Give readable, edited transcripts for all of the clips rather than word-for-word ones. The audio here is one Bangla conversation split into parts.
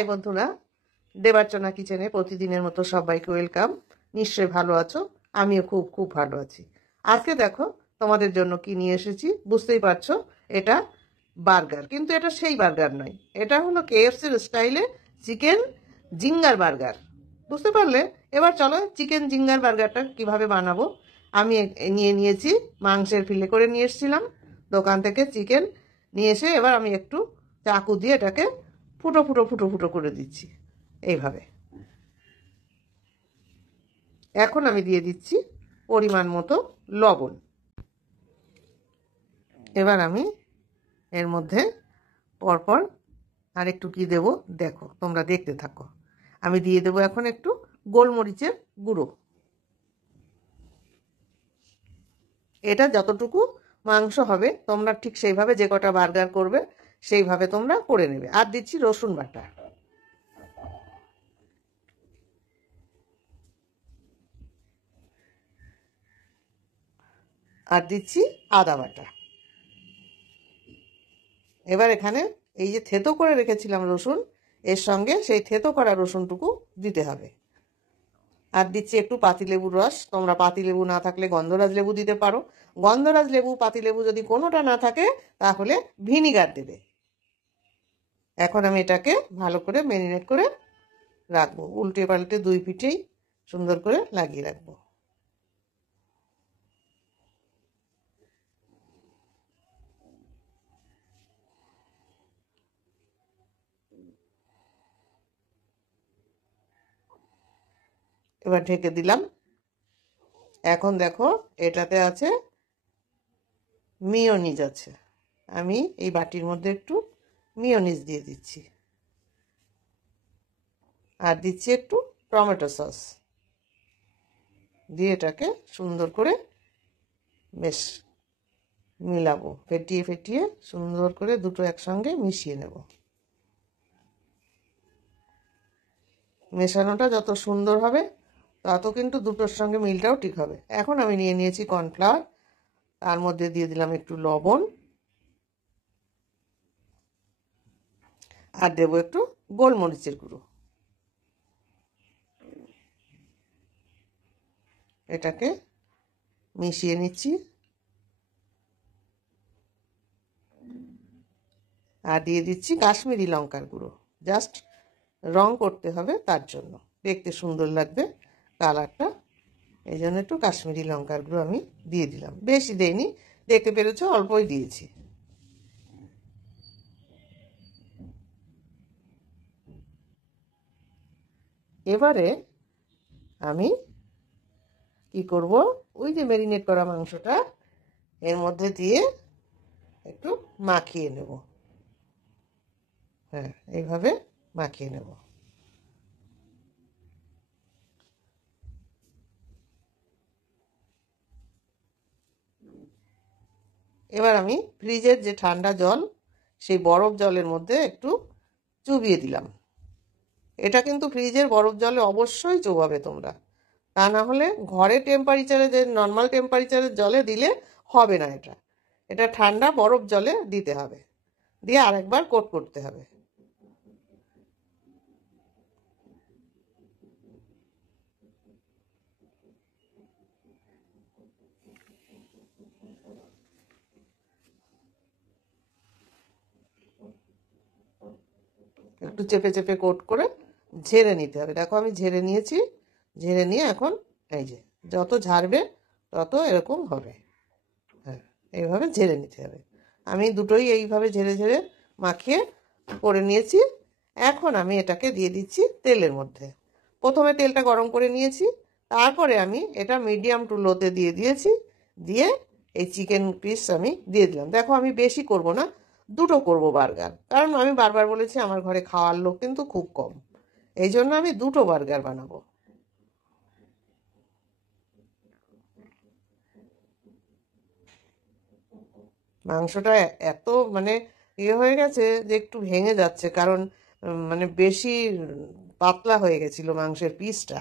হাই বন্ধুরা, দেবার্চনা কিচেনে প্রতিদিনের মতো সবাইকে ওয়েলকাম। নিশ্চয়ই ভালো আছো, আমিও খুব খুব ভালো আছি। আজকে দেখো তোমাদের জন্য কি নিয়ে এসেছি, বুঝতেই পারছো এটা বার্গার, কিন্তু এটা সেই বার্গার নয়, এটা হলো কেএফসির স্টাইলে চিকেন জিঙ্গার বার্গার। বুঝতে পারলে? এবার চলো চিকেন জিঙ্গার বার্গারটা কিভাবে বানাবো। আমি নিয়ে নিয়েছি মাংসের ফিলে করে নিয়ে এসেছিলাম দোকান থেকে চিকেন নিয়ে এসে, এবার আমি একটু চাকু দিয়ে এটাকে ফুটো ফুটো ফুটো ফুটো করে দিচ্ছি এইভাবে। এখন আমি দিয়ে দিচ্ছি পরিমাণ মতো লবণ। এবার আমি এর মধ্যে পরপর আর একটু কি দেব দেখো, তোমরা দেখতে থাকো। আমি দিয়ে দেবো এখন একটু গোলমরিচের গুঁড়ো। এটা যতটুকু মাংস হবে তোমরা ঠিক সেইভাবে, যে কটা বার্গার করবে সেইভাবে তোমরা করে নেবে। আর দিচ্ছি রসুন বাটা, আর দিচ্ছি আদা বাটা। এবার এখানে এই যে থেতো করে রেখেছিলাম রসুন, এর সঙ্গে সেই থেতো করা রসুনটুকু দিতে হবে। আর দিচ্ছি একটু পাতিলেবুর রস। তোমরা পাতিলেবু না থাকলে গন্ধরাজ লেবু দিতে পারো। গন্ধরাজ লেবু, পাতিলেবু যদি কোনোটা না থাকে তাহলে ভিনিগার দেবে। এখন আমি এটাকে ভালো করে ম্যারিনেট করে রাখবো, উল্টে পাল্টে দুই পিঠেই সুন্দর করে লাগিয়ে রাখবো। এবার ঢেকে দিলাম। এখন দেখো এটাতে আছে মিয়োনিজ আছে, আমি এই বাটির মধ্যে একটু মিয়োনিজ দিয়ে দিচ্ছি, আর দিচ্ছি একটু টমেটো সস দিয়ে এটাকে সুন্দর করে বেশ মিলাবো, ফেটিয়ে ফেটিয়ে সুন্দর করে দুটো একসঙ্গে মিশিয়ে নেব। মেশানোটা যত সুন্দর হবে তত কিন্তু দুটোর সঙ্গে মিলটাও ঠিক হবে। এখন আমি নিয়ে নিয়েছি কর্নফ্লাওয়ার, তার মধ্যে দিয়ে দিলাম একটু লবণ, আর দেবো একটু গোলমরিচের গুঁড়ো। এটাকে মিশিয়ে নিচ্ছি, আর দিয়ে দিচ্ছি কাশ্মীরি লঙ্কার গুঁড়ো। জাস্ট রং করতে হবে, তার জন্য দেখতে সুন্দর লাগবে কালারটা, এই জন্য একটু কাশ্মীরি লঙ্কার গুঁড়ো আমি দিয়ে দিলাম, বেশি দেইনি, দেখতে পেরেছো অল্পই দিয়েছি। এবারে আমি কি করব, ওই যে ম্যারিনেট করা মাংসটা এর মধ্যে দিয়ে একটু মাখিয়ে নেব। হ্যাঁ, এইভাবে মাখিয়ে নেব। এবার আমি ফ্রিজের যে ঠান্ডা জল, সেই বরফ জলের মধ্যে একটু চুবিয়ে দিলাম। এটা কিন্তু ফ্রিজের বরফ জলে অবশ্যই চোবাবে তোমরা, তা না হলে ঘরে টেম্পারেচারে, যে নর্মাল টেম্পারেচারের জলে দিলে হবে না। এটা এটা ঠান্ডা বরফ জলে দিতে হবে, দিয়ে আরেকবার কোট করতে হবে। একটু চেপে চেপে কোট করে ঝেড়ে নিতে হবে। দেখো আমি ঝেড়ে নিয়েছি, ঝেড়ে নিয়ে এখন এই যে যত ঝাড়বে তত এরকম হবে। হ্যাঁ, এইভাবে ঝেড়ে নিতে হবে। আমি দুটোই এইভাবে ঝেড়ে ঝেড়ে মাখিয়ে করে নিয়েছি। এখন আমি এটাকে দিয়ে দিচ্ছি তেলের মধ্যে। প্রথমে তেলটা গরম করে নিয়েছি, তারপরে আমি এটা মিডিয়াম টু লোতে দিয়ে দিয়েছি, দিয়ে এই চিকেন পিস আমি দিয়ে দিলাম। দেখো আমি বেশি করব না, দুটো করব বার্গার, কারণ আমি বারবার বলেছি আমার ঘরে খাওয়ার লোক কিন্তু খুব কম, এই জন্য আমি দুটো বার্গার বানাবো। মাংসটা এত মানে ইয়ে হয়ে গেছে যে একটু ভেঙে যাচ্ছে, কারণ মানে বেশি পাতলা হয়ে গেছিলো মাংসের পিসটা।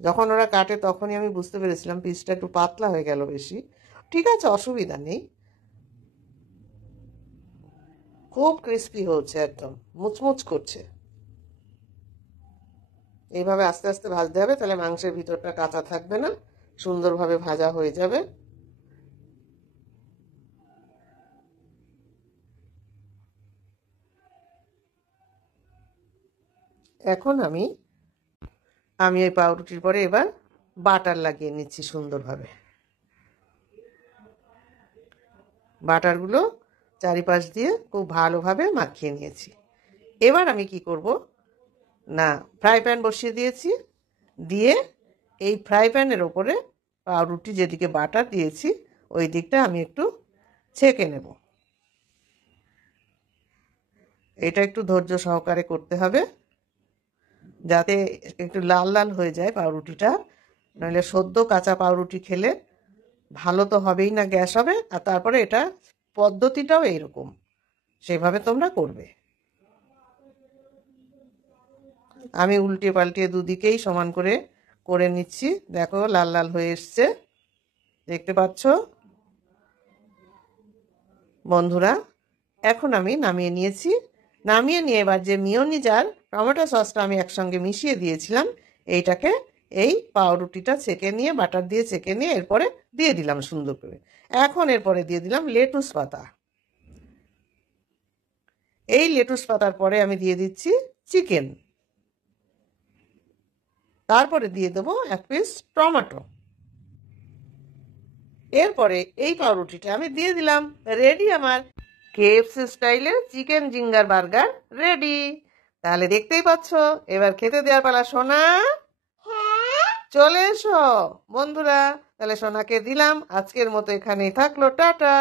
যখন ওরা কাটে তখনই আমি বুঝতে পেরেছিলাম পিসটা একটু পাতলা হয়ে গেল বেশি। ঠিক আছে, অসুবিধা নেই। খুব ক্রিস্পি হচ্ছে, একদম মুচমুচ করছে। এইভাবে আস্তে আস্তে ভাজতে হবে, তাহলে মাংসের ভিতরটা কাঁচা থাকবে না, সুন্দরভাবে ভাজা হয়ে যাবে। এখন আমি এই পাউরুটির পরে এবার বাটার লাগিয়ে নিচ্ছি সুন্দরভাবে। বাটারগুলো চারিপাশ দিয়ে খুব ভালোভাবে মাখিয়ে নিয়েছি। এবার আমি কি করব না, ফ্রাই প্যান বসিয়ে দিয়েছি, দিয়ে এই ফ্রাই প্যানের ওপরে পাউরুটি যেদিকে বাটার দিয়েছি ওই দিকটা আমি একটু ছেঁকে নেব। এটা একটু ধৈর্য সহকারে করতে হবে, যাতে একটু লাল লাল হয়ে যায় পাউরুটিটা, নইলে সদ্য কাঁচা পাউরুটি খেলে ভালো তো হবেই না, গ্যাস হবে। আর তারপরে এটা পদ্ধতিটাও এইরকম, সেভাবে তোমরা করবে। আমি উল্টে পাল্টিয়ে দুদিকেই সমান করে করে নিচ্ছি। দেখো লাল লাল হয়ে এসছে, দেখতে পাচ্ছ বন্ধুরা। এখন আমি নামিয়ে নিয়েছি। নামিয়ে নিয়ে এবার যে মিয়োনিজ আর টমেটো সসটা আমি একসঙ্গে মিশিয়ে দিয়েছিলাম, এইটাকে এই পাউরুটিটা ছেঁকে নিয়ে বাটার দিয়ে ছেঁকে নিয়ে এরপরে দিয়ে দিলাম সুন্দর করে। এখন এরপরে দিয়ে দিলাম লেটুস পাতা। এই লেটুস পাতার পরে আমি দিয়ে দিচ্ছি চিকেন, তারপরে দিয়ে দেবো এক পিস টমেটো। এরপরে এই পাউরুটিটা আমি দিয়ে দিলাম। রেডি আমার কেএফসি স্টাইলের চিকেন জিঙ্গার বার্গার রেডি। তাহলে দেখতেই পাচ্ছ, এবার খেতে দেওয়ার পালা। সোনা চলে এসো বন্ধুরা। তাহলে সোনাকে দিলাম, আজকের মতো এখানেই থাকলো, টাটা।